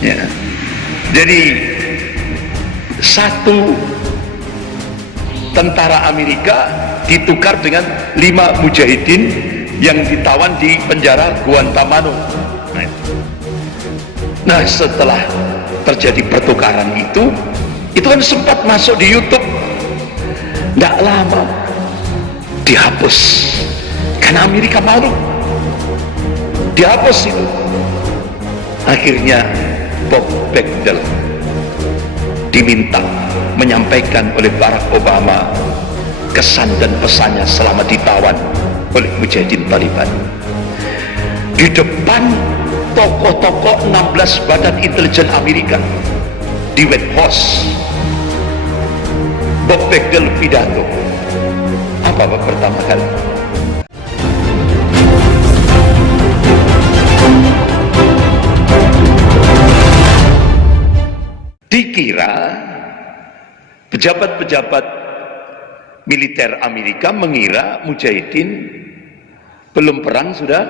Ya. Jadi satu tentara Amerika ditukar dengan 5 mujahidin yang ditawan di penjara Guantanamo. Nah, setelah terjadi pertukaran itu kan sempat masuk di YouTube. Tidak lama dihapus karena Amerika malu, dihapus itu. Akhirnya Bob Bagdell diminta menyampaikan oleh Barack Obama kesan dan pesannya selama ditawan oleh mujahidin Taliban di depan tokoh-tokoh 16 badan intelijen Amerika di White House. Bob Bagdell pidato. Apa pertama kali? Dikira pejabat-pejabat militer Amerika mengira mujahidin belum perang sudah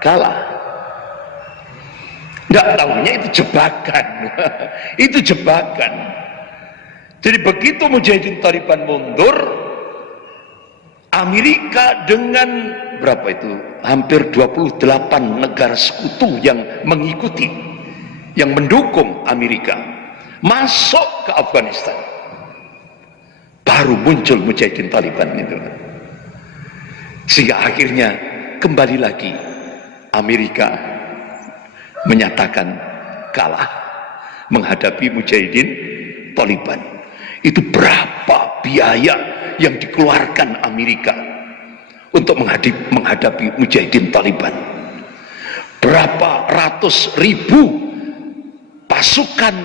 kalah. Tidak tahunya itu jebakan. Itu jebakan. Jadi begitu mujahidin Taliban mundur, Amerika dengan berapa itu? Hampir 28 negara sekutu yang mengikuti, yang mendukung Amerika masuk ke Afghanistan. Baru muncul mujahidin Taliban itu. Sehingga akhirnya kembali lagi Amerika menyatakan kalah menghadapi mujahidin Taliban. Itu berapa biaya yang dikeluarkan Amerika untuk menghadapi mujahidin Taliban? Berapa ratus ribu pasukan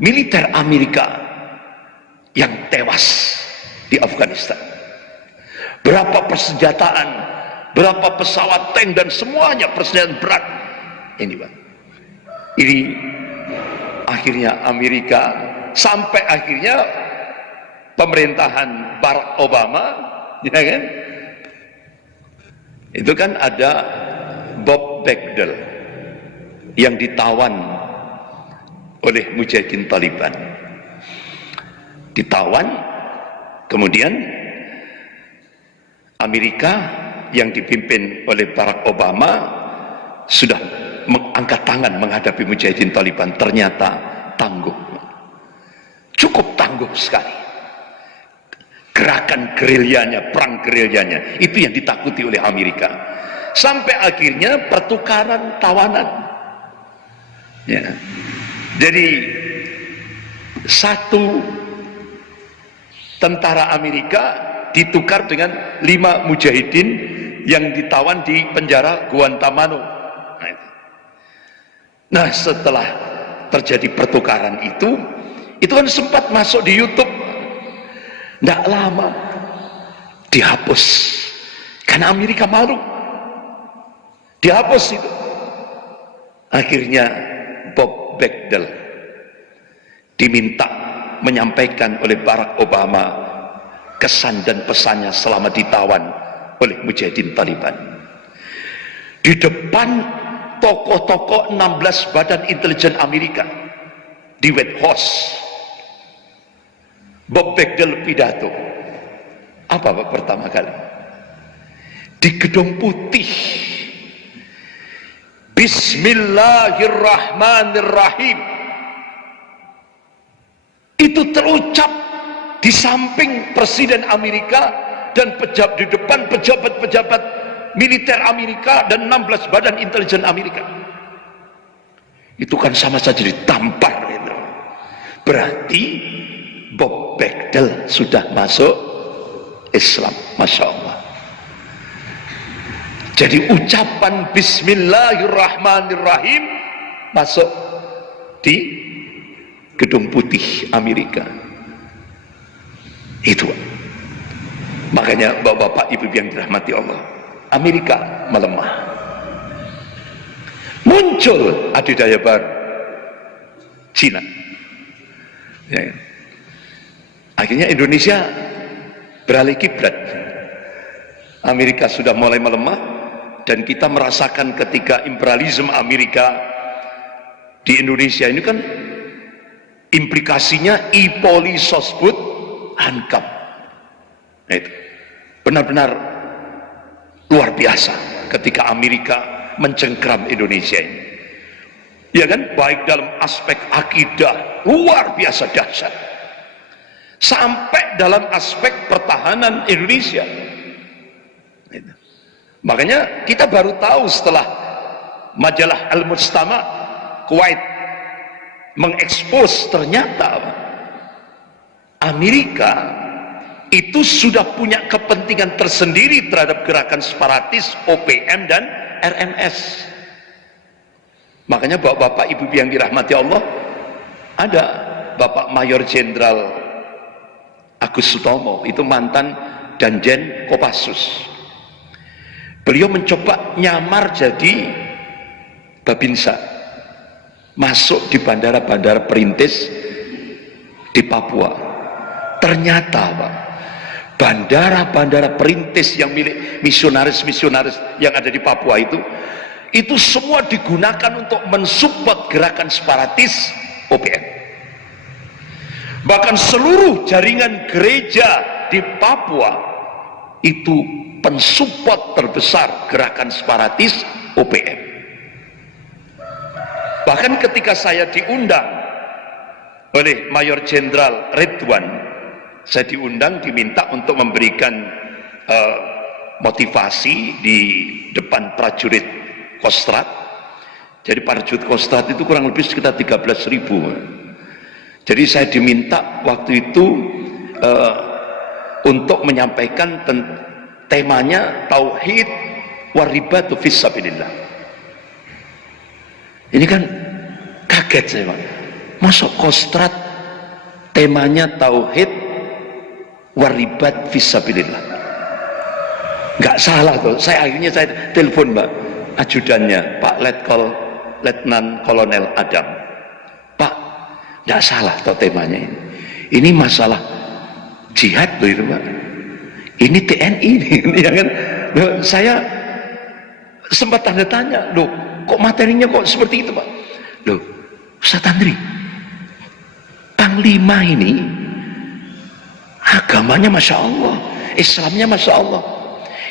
militer Amerika yang tewas di Afghanistan? Berapa persenjataan, berapa pesawat tank dan semuanya persenjataan berat ini, Pak. Ini akhirnya Amerika, sampai akhirnya pemerintahan Barack Obama, ya kan? Itu kan ada Bob Bagdell yang ditawan oleh mujahidin Taliban. Ditawan, kemudian Amerika yang dipimpin oleh Barack Obama sudah mengangkat tangan menghadapi mujahidin Taliban. Ternyata tangguh, cukup tangguh sekali. Gerakan gerilyanya, perang gerilyanya, itu yang ditakuti oleh Amerika. Sampai akhirnya pertukaran tawanan. Ya. Jadi satu tentara Amerika ditukar dengan 5 mujahidin yang ditawan di penjara Guantanamo. Nah, setelah terjadi pertukaran itu kan sempat masuk di YouTube. Tidak lama dihapus karena Amerika malu, dihapus itu. Akhirnya Bob Bagdell diminta menyampaikan oleh Barack Obama kesan dan pesannya selama ditawan oleh mujahidin Taliban di depan tokoh-tokoh 16 badan intelijen Amerika di White House. Bob Bagdell pidato. Apa pertama kali? Di Gedung Putih. Bismillahirrahmanirrahim. Itu terucap di samping Presiden Amerika dan di depan pejabat-pejabat militer Amerika dan 16 badan intelijen Amerika. Itu kan sama saja ditampar itu. Berarti Bob Bagdell sudah masuk Islam, Masya Allah. Jadi ucapan Bismillahirrahmanirrahim masuk di Gedung Putih Amerika. Itu makanya bapak-bapak ibu yang dirahmati Allah, Amerika melemah, muncul adidaya baru, Cina, ya. Akhirnya Indonesia beralih kiblat. Amerika sudah mulai melemah dan kita merasakan ketika imperialisme Amerika Di Indonesia ini kan implikasinya ipolisosbud hankam. Nah, itu benar-benar luar biasa ketika Amerika mencengkram Indonesia ini. Ya kan, baik dalam aspek akidah luar biasa dahsyat, sampai dalam aspek pertahanan Indonesia. Itu. Makanya kita baru tahu setelah majalah Al-Mujtama Kuwait mengekspos ternyata Amerika itu sudah punya kepentingan tersendiri terhadap gerakan separatis OPM dan RMS. Makanya bapak-bapak ibu yang dirahmati Allah, ada Bapak Mayor Jenderal Agus Sutomo, itu mantan Danjen Kopassus. Beliau mencoba nyamar jadi Babinsa, masuk di bandara-bandara perintis di Papua. Ternyata Pak, bandara-bandara perintis yang milik misionaris-misionaris yang ada di Papua itu semua digunakan untuk mensupport gerakan separatis OPM. Bahkan seluruh jaringan gereja di Papua itu pensupport terbesar gerakan separatis OPM. Bahkan ketika saya diundang oleh Mayor Jenderal Ridwan, saya diundang, diminta untuk memberikan motivasi di depan prajurit Kostrad. Jadi prajurit Kostrad itu kurang lebih sekitar 13.000. Jadi saya diminta waktu itu untuk menyampaikan temanya Tauhid waribatu fisabilillah. Ini kan kaget saya Pak, masuk Kostrad temanya Tauhid waribat fisabilillah. Nggak salah tuh, akhirnya saya telepon Mbak ajudannya Pak Letnan Kolonel Adam, Pak, nggak salah tuh temanya ini masalah jihad loh itu Pak, ini TNI ini ya kan. Loh, saya sempat tanda tanya, loh kok materinya kok seperti itu Pak? Loh Ustaz Andri, Panglima ini agamanya Masya Allah, Islamnya Masya Allah,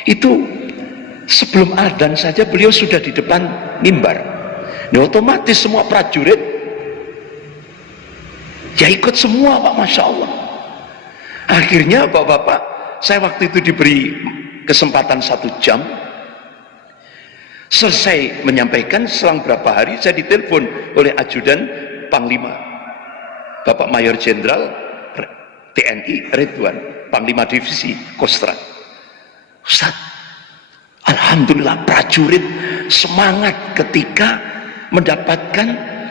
itu sebelum adzan saja beliau sudah di depan mimbar. Nah, otomatis semua prajurit ya ikut semua Pak, Masya Allah. Akhirnya Bapak-bapak, saya waktu itu diberi kesempatan 1 jam. Selesai menyampaikan, selang berapa hari saya ditelepon oleh ajudan Panglima Bapak Mayor Jenderal TNI Ridwan, Panglima Divisi Kostrad. Ustaz, alhamdulillah prajurit semangat ketika mendapatkan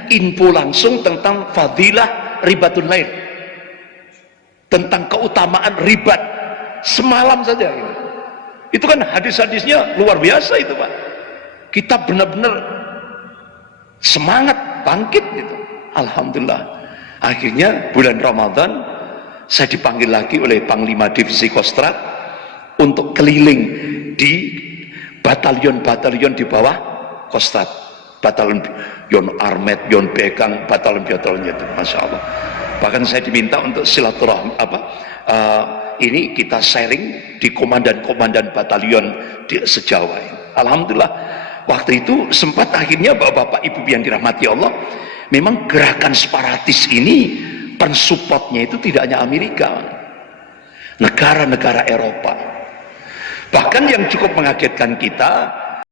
info langsung tentang fadilah ribatul lail, tentang keutamaan ribat semalam saja gitu. Itu kan hadis-hadisnya luar biasa itu Pak. Kita benar-benar semangat bangkit gitu. Alhamdulillah. Akhirnya bulan Ramadan saya dipanggil lagi oleh Panglima Divisi Kostrad untuk keliling di batalion-batalion di bawah Kostrad, batalion Yon Armet, Yon Bekang, batalion-batalion itu, Masya Allah. Bahkan saya diminta untuk silaturahmi ini kita sharing di komandan-komandan batalion di sejawa ini. Alhamdulillah, waktu itu sempat akhirnya bapak-bapak ibu yang dirahmati Allah, memang gerakan separatis ini pensupportnya itu tidak hanya Amerika, negara-negara Eropa. Bahkan yang cukup mengagetkan kita,